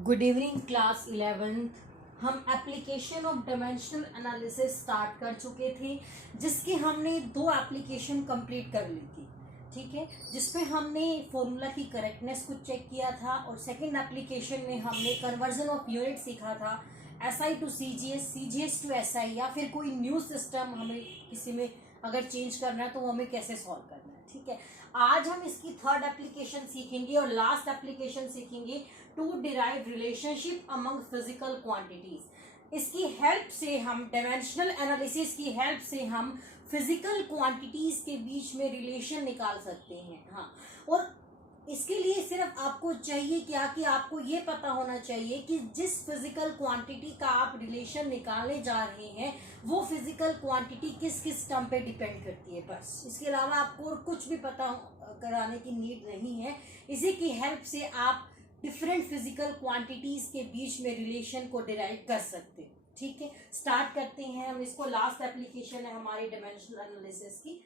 Good evening class 11th। हम application of dimensional analysis start कर चुके थे, जिसकी हमने 2 एप्लीकेशन कंप्लीट कर ली थी। ठीक है, जिसमें हमने फॉर्मूला की करेक्टनेस को चेक किया था और सेकंड एप्लीकेशन में हमने कन्वर्जन ऑफ यूनिट सीखा था, SI to CGS, CGS to SI, या फिर कोई न्यू सिस्टम हमें किसी में अगर चेंज करना है तो वो हमें कैसे सॉल्व करना है। ठीक है, आज हम इसकी थर्ड एप्लीकेशन सीखेंगे और लास्ट एप्लीकेशन सीखेंगे to derive relationship among physical quantities. इसकी हेल्प से हम डायमेंशनल एनालिसिस की हेल्प से हम फिजिकल क्वांटिटीज के बीच में रिलेशन निकाल सकते हैं। हाँ, और इसके लिए सिर्फ आपको चाहिए क्या कि आपको ये पता होना चाहिए कि जिस फिजिकल क्वांटिटी का आप रिलेशन निकालने जा रहे हैं वो फिजिकल क्वांटिटी किस किस टर्म पे डिपेंड करती है। बस इसके अलावा आपको कुछ भी पता कराने की नीड नहीं है। इसी की हेल्प से आप डिफरेंट फिजिकल क्वांटिटीज के बीच में रिलेशन को डिराइव कर सकते हैं। ठीक है, स्टार्ट करते हैं हम इसको। लास्ट एप्लीकेशन है हमारी डायमेंशनल एनालिसिस की।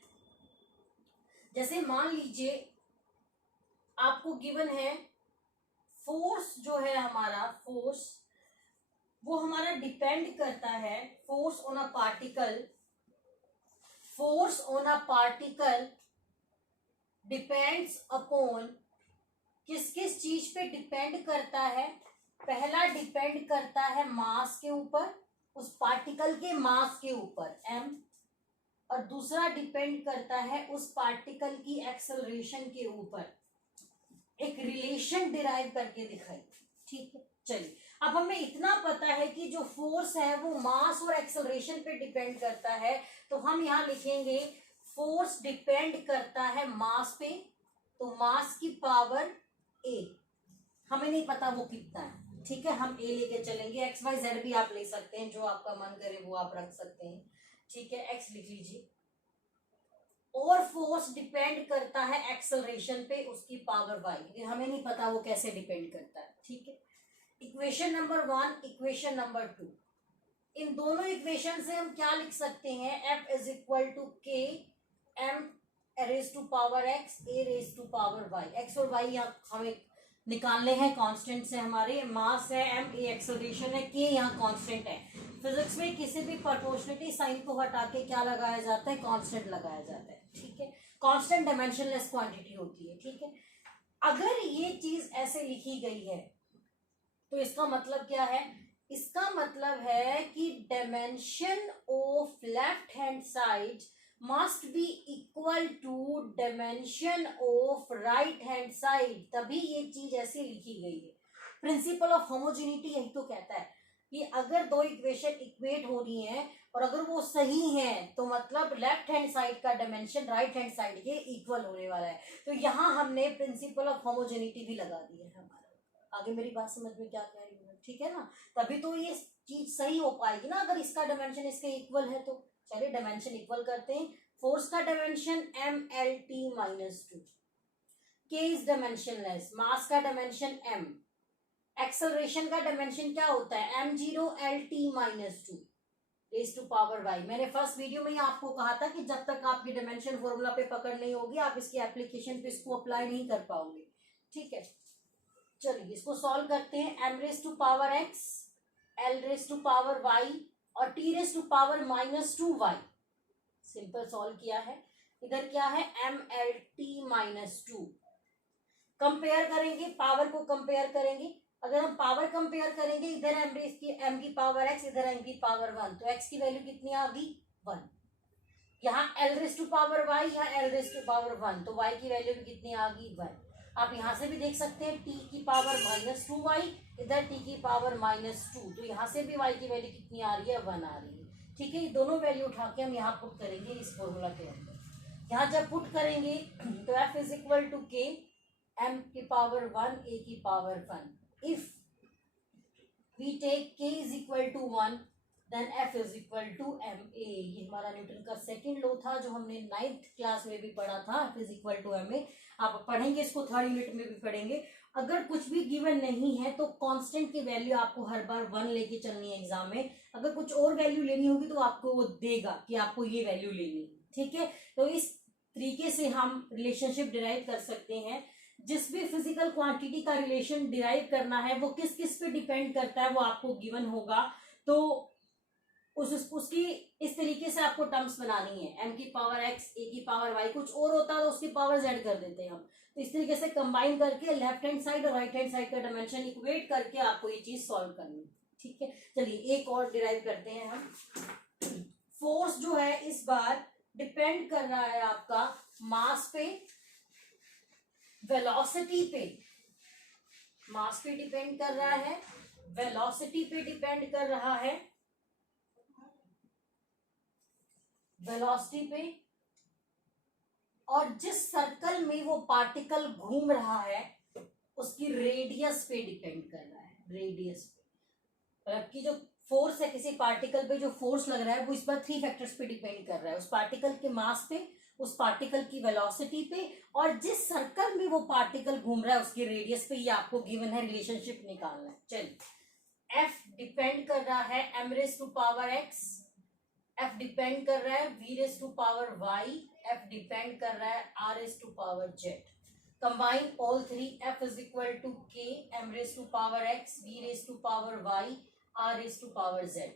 जैसे मान लीजिए आपको गिवन है फोर्स, जो है हमारा फोर्स, वो हमारा डिपेंड करता है force on a particle. Force on a particle depends upon, किस किस चीज पे डिपेंड करता है। पहला डिपेंड करता है मास के ऊपर, उस पार्टिकल के मास के ऊपर m, और दूसरा डिपेंड करता है उस पार्टिकल की एक्सेलरेशन के ऊपर। एक रिलेशन डिराइव करके दिखाई। ठीक है, चलिए अब हमें इतना पता है कि जो फोर्स है वो मास और एक्सेलरेशन पे डिपेंड करता है, तो हम यहाँ लिखेंगे फोर्स डिपेंड करता है मास पे, तो मास की पावर a। हमें नहीं पता वो कितना है। ठीक है, हम a लेके चलेंगे। एक्स वाई जेड भी आप ले सकते हैं, जो आपका मन करे वो आप रख सकते हैं। ठीक है, x लिख लीजिए। और फोर्स डिपेंड करता है एक्सेलरेशन पे, उसकी पावर y। हमें नहीं पता वो कैसे डिपेंड करता है। ठीक है, इक्वेशन नंबर 1, इक्वेशन नंबर 2, इन दोनों इक्वेशन से हम क्या लिख सकते हैं। F is equal to K M raise to power x, a raise to power y। x और y यहाँ हमें निकालने हैं कांस्टेंट से। हमारे मास है m, a एक्सेलरेशन है, k यहाँ कांस्टेंट है। फिजिक्स में किसी भी प्रोपोर्शनलिटी साइन को हटा के क्या लगाया जाता है, कांस्टेंट लगाया जाता है। ठीक है, कांस्टेंट डायमेंशनलेस क्वांटिटी होती है। ठीक है, अगर ये चीज ऐसे लिखी गई है तो इसका मतलब क्या है। इसका मतलब है कि dimension of left hand side must be equal to dimension of right hand side, तभी ये चीज ऐसे लिखी गई है। प्रिंसिपल ऑफ होमोजेनिटी यही तो कहता है कि अगर दो इक्वेशन इक्वेट हो रही हैं और अगर वो सही हैं तो मतलब लेफ्ट हैंड साइड का डायमेंशन राइट हैंड साइड के इक्वल होने वाला है। तो यहाँ हमने प्रिंसिपल ऑफ होमोजेनिटी भी लगा दी है हमारा। आगे मेरी बात समझ में क्या कह रही हूँ, ठीक है ना। तभी तो ये चीज सही हो पाएगी ना, अगर इसका डायमेंशन इसके इक्वल है तो। चलिए डायमेंशन इक्वल करते हैं। फोर्स का dimension MLT-2, K is dimensionless, mass का डायमेंशन m, एक्सेलरेशन का डायमेंशन क्या होता है M0LT-2 raise to power y। मैंने फर्स्ट वीडियो में ही आपको कहा था कि जब तक आपकी डायमेंशन फॉर्मूला पे पकड़ नहीं होगी आप इसकी एप्लीकेशन पे इसको अप्लाई नहीं कर पाओगे। ठीक है, चलिए इसको सॉल्व करते हैं। m raise to power x, l raise to power y और t raise to power -2y। Simple solve किया है। इधर क्या है MLT-2। कंपेयर करेंगे, पावर को कंपेयर करेंगे। अगर हम पावर कंपेयर करेंगे, इधर m की पावर x, इधर m की पावर 1, तो x की वैल्यू कितनी आ गई 1। यहाँ l raise to power y, यहाँ l रेज टू पावर 1, तो y की वैल्यू भी कितनी आ गई 1। आप यहाँ से भी देख सकते हैं t की पावर -2y, इधर t की पावर -2, तो यहाँ से भी y की वैल्यू कितनी आ रही है 1 आ रही है। ठीक है, ये दोनों वैल्यू उठा के हम यहाँ पुट करेंगे इस फॉर्मूला के अंदर। यहाँ जब पुट करेंगे तो f इज इक्वल टू के m की पावर 1, a की power 1। If we take k is equal to 1, then f is equal to ma। ये हमारा न्यूटन का सेकंड लॉ था जो हमने 9th क्लास में भी पढ़ा था। f is equal to ma। आप पढ़ेंगे इसको, थर्ड यूनिट में भी पढ़ेंगे। अगर कुछ भी गिवन नहीं है तो कांस्टेंट की वैल्यू आपको हर बार 1 लेके चलनी है एग्जाम में। अगर कुछ और वैल्यू लेनी होगी तो आपको वो देगा कि आपको ये वैल्यू लेनी है। ठीक है, तो इस तरीके से हम रिलेशनशिप डिराइव कर सकते हैं जिस भी फिजिकल क्वांटिटी का रिलेशन डिराइव करना है वो किस किस पे डिपेंड करता है वो आपको गिवन होगा। तो उसकी इस तरीके से आपको टर्म्स बनानी है, m की पावर x, a की पावर y, कुछ और होता है तो उसकी पावर z कर देते हैं हम। तो इस तरीके से कंबाइन करके लेफ्ट हैंड साइड और राइट हैंड साइड का डायमेंशन इक्वेट करके आपको ये चीज सॉल्व करनी है। ठीक है, चलिए एक और डिराइव करते हैं हम। फोर्स जो है इस बार डिपेंड कर रहा है आपका मास पे, वेलोसिटी पे, मास पे डिपेंड कर रहा है, वेलोसिटी पे डिपेंड कर रहा है, वेलोसिटी पे, और जिस सर्कल में वो पार्टिकल घूम रहा है उसकी रेडियस पे डिपेंड कर रहा है, रेडियस पे। मतलब कि जो फोर्स है किसी पार्टिकल पे, जो फोर्स लग रहा है वो इस बार 3 फैक्टर्स पे डिपेंड कर रहा है, उस पार्टिकल के मास पे, उस पार्टिकल की वेलोसिटी पे, और जिस सर्कल में वो पार्टिकल घूम रहा है उसकी रेडियस पे। ये आपको गिवन है, रिलेशनशिप निकालना है। चलिए, एफ डिपेंड कर रहा है m raise to power x, F depend कर रहा है v raise to power y, F depend कर रहा है r raise to power z। Combine all three, f is equal to k m raise to power x, v raise to power y, r raise to power z।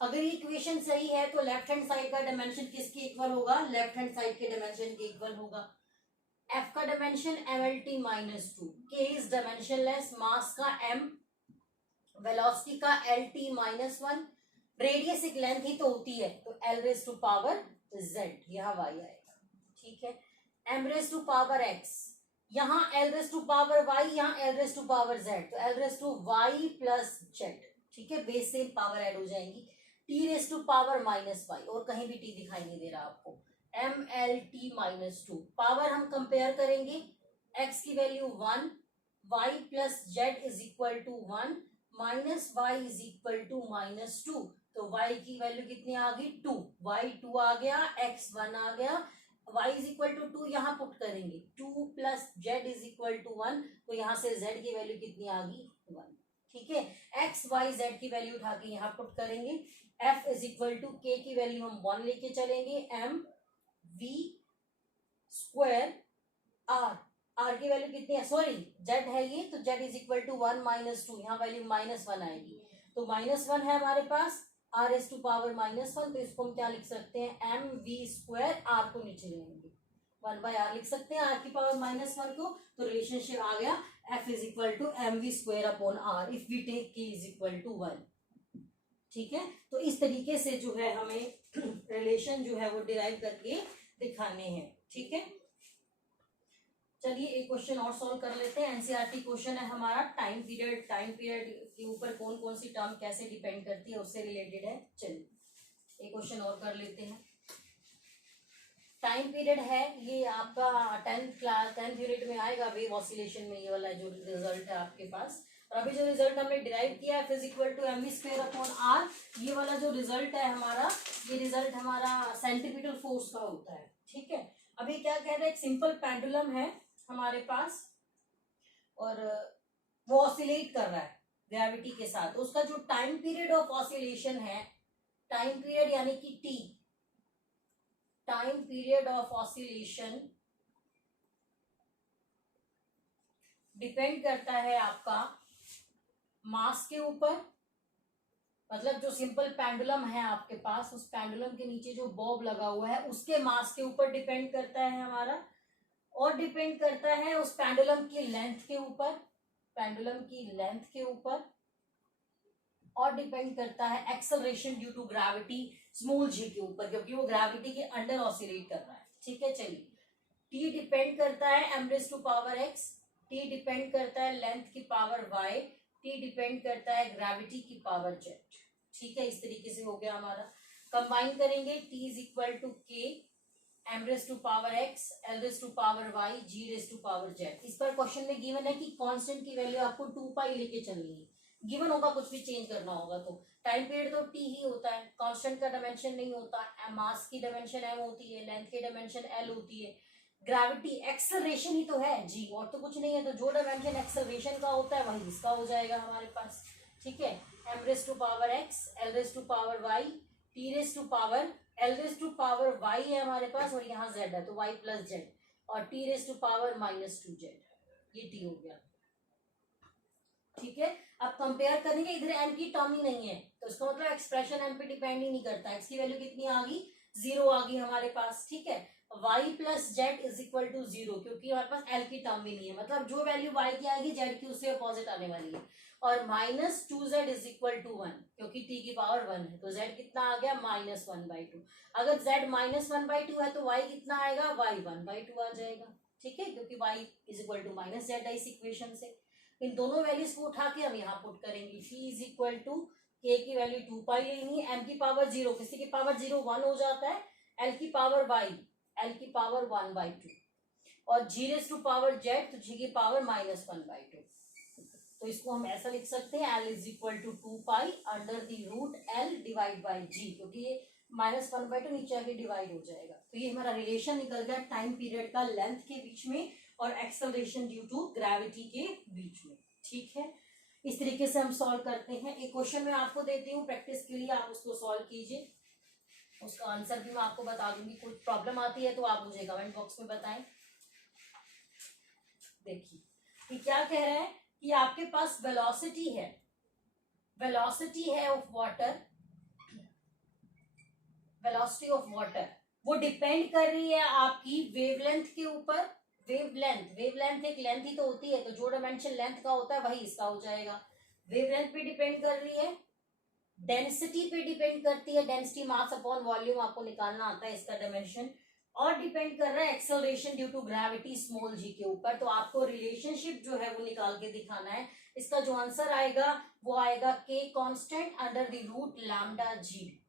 अगर ये equation सही है तो left hand side का dimension किसके equal होगा, left hand side के dimension के इक्वल होगा। f का dimension mlt minus 2, k is dimensionless, mass का m, वेलोसिटी का lt माइनस 1, रेडियस एक लेंथ ही तो होती है तो l raise to power z, यहाँ y आएगा। ठीक है, m raise to power x, यहाँ l raise to power y, यहाँ l raise to power z, तो l raise to y plus z। ठीक है, बेस से पावर ऐड हो जाएंगी। t raise to power minus y, और कहीं भी t दिखाई नहीं दे रहा आपको, mlt माइनस 2। पावर हम कंपेयर करेंगे, x की value 1, y plus z is equal to 1, minus y is equal to minus 2, तो y की वैल्यू कितनी आ गई 2, y 2 आ गया, x 1 आ गया, y इज इक्वल टू 2 यहाँ पुट करेंगे, 2 plus z is equal to 1, तो यहाँ से z की वैल्यू कितनी आ गई 1। ठीक है, x y z की वैल्यू उठा के यहाँ पुट करेंगे, f is equal to k की वैल्यू हम 1 लेके चलेंगे, m v square r, r की वैल्यू कितनी है, सॉरी z है ये, तो z is equal to 1 minus 2, यहाँ वैल्यू माइनस 1 आएगी, तो माइनस 1 है हमारे पास, r as to power minus 1, तो इसको हम क्या लिख सकते हैं, एम वी स्क्वायर, r को नीचे लेंगे 1 बाय r लिख सकते हैं, r की पावर माइनस 1 को, तो रिलेशनशिप आ गया f is equal to M V square upon r if we take k is equal to 1। ठीक है, तो इस तरीके से जो है हमें रिलेशन जो है वो डिराइव करके दिखाने हैं। ठीक है, चलिए एक क्वेश्चन और सॉल्व कर लेते हैं। एनसीईआरटी क्वेश्चन है हमारा, टाइम पीरियड, टाइम पीरियड के ऊपर कौन कौन सी टर्म कैसे डिपेंड करती है उससे रिलेटेड है। चलिए एक क्वेश्चन और कर लेते हैं। टाइम पीरियड है ये आपका 10th यूनिट में आएगा, वेव ऑसिलेशन में, ये वाला जो रिजल्ट है आपके पास। और अभी जो रिजल्ट हमने डिराइव किया है is equal to M V square upon R, ये वाला जो रिजल्ट है हमारा, ये रिजल्ट हमारा सेंट्रीपिटल फोर्स का होता है। ठीक है, अभी क्या कह रहे हैं, एक सिंपल पेंडुलम है हमारे पास और वो ऑसिलेट कर रहा है ग्रेविटी के साथ, तो उसका जो टाइम पीरियड ऑफ ऑसिलेशन है, टाइम पीरियड यानी कि T, time period of oscillation depend करता है आपका मास के ऊपर, मतलब जो सिंपल पेंडुलम है आपके पास, उस पेंडुलम के नीचे जो बॉब लगा हुआ है उसके मास के ऊपर डिपेंड करता है हमारा, और डिपेंड करता है उस पेंडुलम की लेंथ के ऊपर, पेंडुलम की लेंथ के ऊपर, और डिपेंड करता है acceleration due to gravity small g के ऊपर, क्योंकि वो ग्रेविटी के अंडर ऑसिलेट कर रहा है। ठीक है, चलिए टी डिपेंड करता है M raise to power X, T depend करता है लेंथ की पावर वाई, टी डिपेंड करता है ग्रेविटी की पावर जेड। ठीक है, इस तरीके से हो गया हमारा। कंबाइन करेंगे, T is equal to K M raise to power X, L raise to power Y, G raise to power Z. इस पर क्वेश्चन में गिवन है कि कांस्टेंट की वैल्यू आपको 2 पाई लेके चलनी है, गिवन होगा कुछ भी चेंज करना होगा तो। टाइम पीरियड तो टी ही होता है, कांस्टेंट का डायमेंशन नहीं होता, मास की डायमेंशन एम होती है, लेंथ की डायमेंशन एल होती है, ग्रेविटी एक्सेलरेशन ही तो है जी, और तो कुछ नहीं है, तो जो डायमेंशन एक्सेलरेशन का होता है वही इसका हो जाएगा हमारे पास। ठीक है, M raise to power X, L raise to power Y, T raise to power, L raise to power Y है हमारे पास, और यहाँ जेड है तो वाई प्लस जेड, और T raise to power minus 2 Z. ये टी हो गया, ठीक है। अब कंपेयर करेंगे, इधर एम की टर्म ही नहीं है तो इसका मतलब एक्सप्रेशन एम पे डिपेंड ही नहीं करता। एक्स की वैल्यू कितनी आ गई, 0 आ गई हमारे पास, ठीक है। y plus Z is equal to 0 क्योंकि हमारे पास एल की टर्म भी नहीं है, मतलब जो वैल्यू y की आएगी जेड की उससे अपोजिट आने वाली है। और minus 2z is equal to 1 क्योंकि t की पावर 1 है तो z कितना आ गया -1/2। अगर z -1/2 है तो y कितना आएगा, y 1/2 आ जाएगा, ठीक है, क्योंकि y is equal to minus Z है इस इक्वेशन से। इन दोनों वैल्यूज को उठा के हम यहाँ पुट करेंगे, c is equal to k की वैल्यू 2 पाई लेनी है, m की पावर 0, किसी की पावर 0 1 हो जाता है, l की पावर y, l की पावर 1/2 और g raise to power z तो g की पावर -1/2। तो इसको हम ऐसा लिख सकते हैं l is equal to 2 pi under the root l divide by g, क्योंकि ये -1/2 नीचे आके डिवाइड हो जाएगा। तो ये हमारा रिलेशन निकल गया टाइम पीरियड का लेंथ के बीच में और एक्सेलरेशन ड्यू टू ग्रेविटी के बीच में, ठीक है। इस तरीके से हम सॉल्व करते हैं। एक क्वेश्चन मैं आपको देती हूँ प्रैक्टिस के लिए, आप उसको सॉल्व कीजिए, उसका आंसर भी मैं आपको बता दूंगी। कोई प्रॉब्लम आती है तो आप मुझे कमेंट बॉक्स में बताएं। देखिए ये क्या कह रहा है कि आपके पास वेलोसिटी है, वेलोसिटी है of water, velocity of water वो डिपेंड कर रही है आपकी वेवलेंथ के ऊपर। वेवलेंथ एक लेंथ ही तो होती है, तो जो डायमेंशन लेंथ का होता है वही इसका हो जाएगा। वेवलेंथ पे डिपेंड कर रही है, डेंसिटी पे डिपेंड करती है, डेंसिटी मास अपॉन वॉल्यूम आपको निकालना आता है इसका डायमेंशन, और डिपेंड कर रहा है acceleration due to gravity small g के ऊपर। तो आपको रिलेशनशिप जो है वो निकाल के दिखाना है। इसका जो आंसर आएगा वो आएगा k constant under the root lambda g.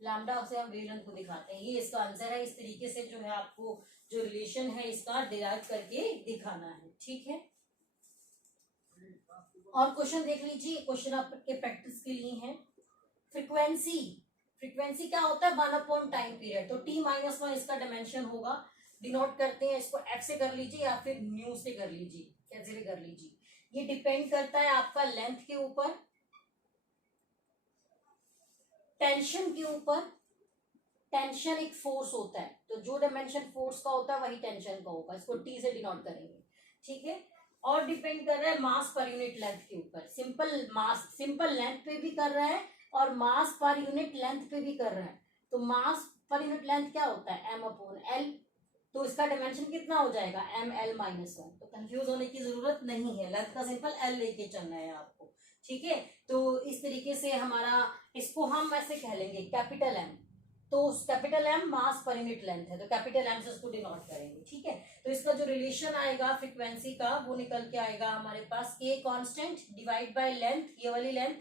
Lambda से हम वेवलेंथ को दिखाते हैं, ये इसका आंसर है। इस तरीके से जो है आपको जो रिलेशन है इसका डिराइव करके दिखाना है, ठीक है। और क्वेश्चन देख लीजिए, क्वेश्चन आपके प्रैक्टिस के लिए है। फ्रीक्वेंसी, फ्रीक्वेंसी क्या होता है, 1/टाइम पीरियड, तो t-1 इसका डायमेंशन होगा। डिनोट करते हैं इसको f से कर लीजिए या फिर न्यू से कर लीजिए, कैसे भी कर लीजिए। ये डिपेंड करता है आपका लेंथ के ऊपर, टेंशन के ऊपर। टेंशन एक फोर्स होता है, तो जो डायमेंशन फोर्स का होता है वही टेंशन का होगा, इसको t से डिनोट करेंगे, ठीक है। और डिपेंड कर रहा है मास पर यूनिट लेंथ के ऊपर। सिंपल मास, सिंपल लेंथ पे भी कर रहा है और मास पर यूनिट लेंथ पे भी कर रहा है। तो मास पर यूनिट लेंथ क्या होता है, m/l, तो इसका डायमेंशन कितना हो जाएगा, ml-1। तो कंफ्यूज होने की जरूरत नहीं है, लेंथ का सिंपल l लेके चलना है आपको, ठीक है। तो इस तरीके से हमारा, इसको हम ऐसे कह लेंगे कैपिटल M, तो कैपिटल M मास पर यूनिट लेंथ है तो कैपिटल M से उसको डिनोट करेंगे, ठीक है। तो इसका जो रिलेशन आएगा फ्रीक्वेंसी का वो निकल के आएगा हमारे पास k constant divide by length, ये वाली length,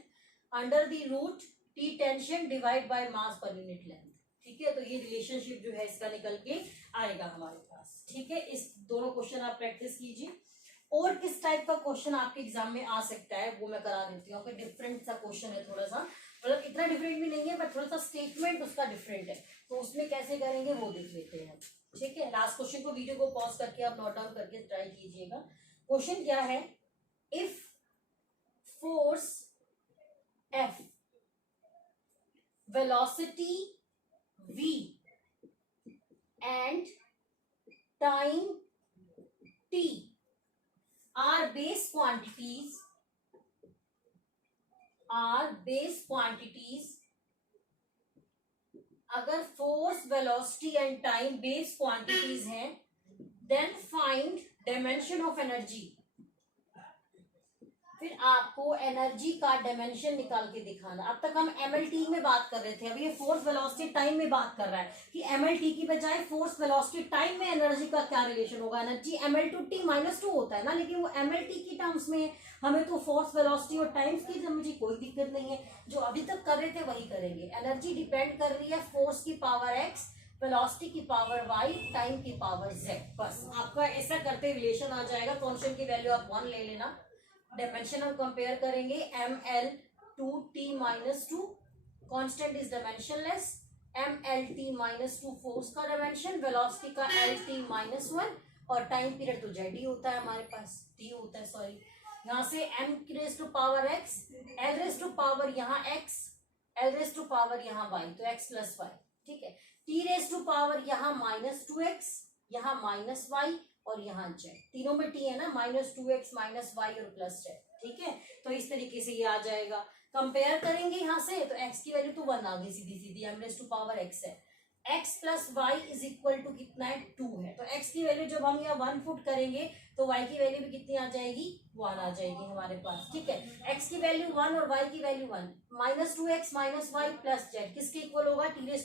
under the root t tension divide by mass पर यूनिट लेंथ, ठीक है। तो ये रिलेशनशिप जो है इसका निकल के आएगा हमारे पास, ठीक है। इस दोनों क्वेश्चन आप प्रैक्टिस कीजिए। और किस टाइप का क्वेश्चन आपके एग्जाम में आ सकता है वो मैं करा देती हूँ। डिफरेंट सा क्वेश्चन है थोड़ा सा, मतलब इतना डिफरेंट भी नहीं है बट थोड़ा सा स्टेटमेंट उसका डिफरेंट है, तो उसमें कैसे करेंगे वो देख लेते हैं, ठीक है। लास्ट क्वेश्चन को वीडियो को पॉज करके आप नोट डाउन करके ट्राई कीजिएगा। क्वेश्चन क्या है, if force F, velocity V and time t are base quantities, अगर force, velocity and time base quantities हैं, then find dimension of energy. फिर आपको एनर्जी का डायमेंशन निकाल के दिखाना। अब तक हम एमएलटी में बात कर रहे थे, अभी ये फोर्स, वेलोसिटी, टाइम में बात कर रहा है कि एमएलटी की बजाय फोर्स, वेलोसिटी, टाइम में एनर्जी का क्या रिलेशन होगा। एनर्जी ml/t-2 होता है ना, लेकिन वो एमएलटी की टर्म्स में, हमें तो फोर्स, वेलोसिटी और टाइम्स की समझी कोई दिक्कत नहीं है, जो अभी तक कर रहे थे वही करेंगे। एनर्जी डिपेंड कर रही है फोर्स की पावर x, वेलोसिटी की पावर y, टाइम की पावर z। बस आपका ऐसा करते रिलेशन आ जाएगा। कांस्टेंट की वैल्यू आप 1 ले लेना, डायमेंशन हम कंपेयर करेंगे ml/t-2, constant is dimensionless, ml/t-2 force का डायमेंशन, वेलोसिटी का l/t-1 और टाइम पीरियड तो z ही होता है हमारे पास, t होता है सॉरी। यहाँ से m⁻x, l⁻, यहाँ x, l⁻, यहाँ y, तो x + y, ठीक है। t⁻, यहाँ -2x, यहाँ -y, और यहाँ जेड, तीनों में टी है ना, -2x -y और प्लस जेड, ठीक है। तो इस तरीके से ये आ जाएगा। कंपेयर करेंगे यहाँ से तो x की वैल्यू तो 1 आ गई सीधी सीधी, m⁻x है। x plus y is equal to कितना है, 2 है। तो x की वैल्यू जब हम यहाँ 1 पुट करेंगे तो y की वैल्यू भी कितनी आ जाएगी, 1 आ जाएगी हमारे पास, ठीक है। x की वैल्यू 1 और y की value 1, -2x -y plus Z किसके इक्वल होगा, t⁻⁻²,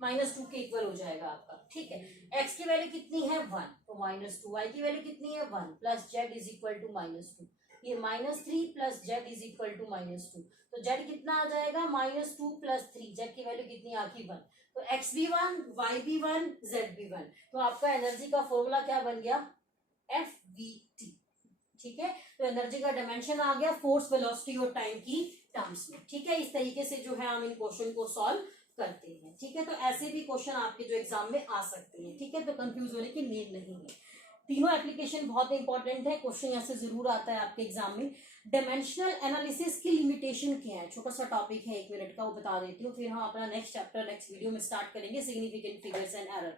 -2 के इक्वल हो जाएगा आपका, ठीक है। x की वैल्यू कितनी है 1, तो -2, y की वैल्यू कितनी है 1 plus Z is equal to -2, ये -3 plus Z is equal to -2, तो जेड कितना आ जाएगा, -2 प्लस 3, जेड की वैल्यू कितनी आखिर 1, तो x भी 1, y भी 1, z भी 1, तो आपका एनर्जी का फॉर्मूला क्या बन गया, FVT, ठीक है। तो एनर्जी का डायमेंशन आ गया फोर्स, वेलोसिटी और टाइम की टर्म्स में, ठीक है। इस तरीके से जो है हम इन क्वेश्चन को सॉल्व करते हैं, ठीक है। तो ऐसे भी क्वेश्चन आपके जो एग्जाम में आ सकते हैं, ठीक है। तो कंफ्यूज होने की नीड नहीं है, तीनों एप्लीकेशन बहुत इंपॉर्टेंट है, क्वेश्चन यहाँ से जरूर आता है आपके एग्जाम में। डायमेंशनल एनालिसिस की लिमिटेशन क्या है, छोटा सा टॉपिक है, 1 मिनट का, वो बता देती हूँ, फिर हम अपना नेक्स्ट चैप्टर नेक्स्ट वीडियो में स्टार्ट करेंगे, significant figures and error.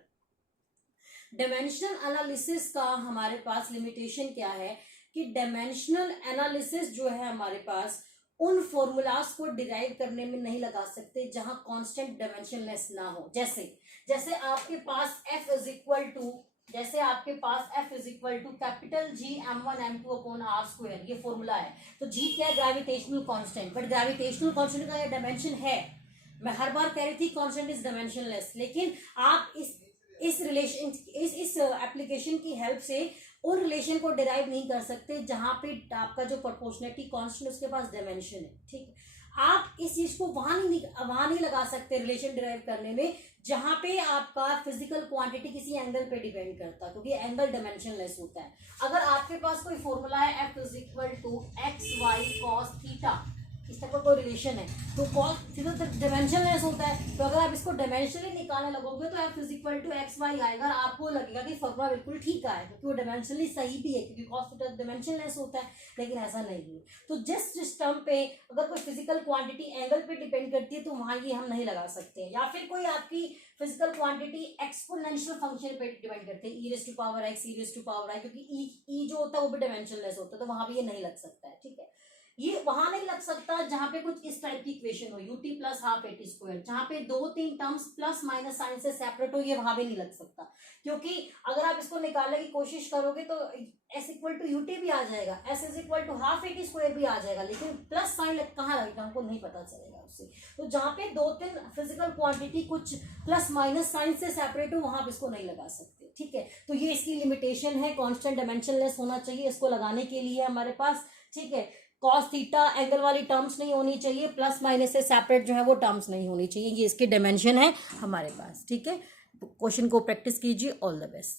Dimensional analysis का हमारे पास लिमिटेशन क्या है कि डायमेंशनल एनालिसिस जो है हमारे पास उन फॉर्मूलाज को डिराइव करने में नहीं लगा सकते जहां कांस्टेंट डायमेंशनलेस ना हो। जैसे आपके पास f इज इक्वल टू, जैसे आपके पास f is equal to capital G m1 m2 upon r², ये फॉर्मूला है। तो G क्या है, gravitational constant, but gravitational constant का ये डायमेंशन है, मैं हर बार कह रही थी कांस्टेंट इज डायमेंशनलेस, लेकिन आप इस रिलेशन इस एप्लीकेशन की हेल्प से उन रिलेशन को डिराइव नहीं कर सकते जहां पे आपका जो प्रोपोर्शनलिटी कांस्टेंट उसके पास डायमेंशन है, ठीक। आप इस चीज को वहां नहीं लगा सकते रिलेशन डिराइव करने में जहां पे आपका फिजिकल क्वांटिटी किसी एंगल पे डिपेंड करता है, क्योंकि एंगल डायमेंशनलेस होता है। अगर आपके पास कोई फॉर्मूला है f is equal to xy cos theta, इस तक का कोई रिलेशन है, तो कॉस थीटा डायमेंशनलेस होता है, तो अगर आप इसको डायमेंशनली निकालने लगोगे तो f is equal to x y आएगा, और आपको लगेगा कि फॉर्मूला बिल्कुल ठीक आएगा, क्योंकि वो डायमेंशनली सही भी है, क्योंकि कॉस थीटा डायमेंशनलेस होता है, लेकिन ऐसा नहीं है। तो जिस सिस्टम पे अगर कोई फिजिकल क्वांटिटी एंगल पे डिपेंड करती है तो वहां ये हम नहीं लगा सकते हैं, या फिर कोई आपकी फिजिकल क्वांटिटी एक्सपोनेंशियल फंक्शन पे डिपेंड करते हैं, e⁻x e⁻y, क्योंकि e जो होता है वो भी डायमेंशनलेस होता है, तो वहां भी ये नहीं लग सकता है, ठीक है। ये वहां नहीं लग सकता जहां पे कुछ इस टाइप की इक्वेशन हो, ut प्लस हाफ at², जहां पे 2-3 टर्म्स प्लस माइनस साइन से सेपरेट हो, ये वहां भी नहीं लग सकता, क्योंकि अगर आप इसको निकालने की कोशिश करोगे तो s इक्वल टू ut भी आ जाएगा, s is equal to half at² भी आ जाएगा, लेकिन प्लस साइन कहाँ लगेगा हमको नहीं पता चलेगा उससे। तो जहां पे 2-3 फिजिकल क्वांटिटी कुछ प्लस माइनस साइन से सेपरेट हो वहां आप इसको नहीं लगा सकते, ठीक है। तो ये इसकी लिमिटेशन है, कांस्टेंट डायमेंशनलेस होना चाहिए इसको लगाने के लिए हमारे पास, ठीक है। कॉस थीटा एंगल वाली टर्म्स नहीं होनी चाहिए, प्लस माइनस से सेपरेट जो है वो टर्म्स नहीं होनी चाहिए, ये इसके डायमेंशन है हमारे पास, ठीक है। क्वेश्चन को प्रैक्टिस कीजिए, ऑल द बेस्ट।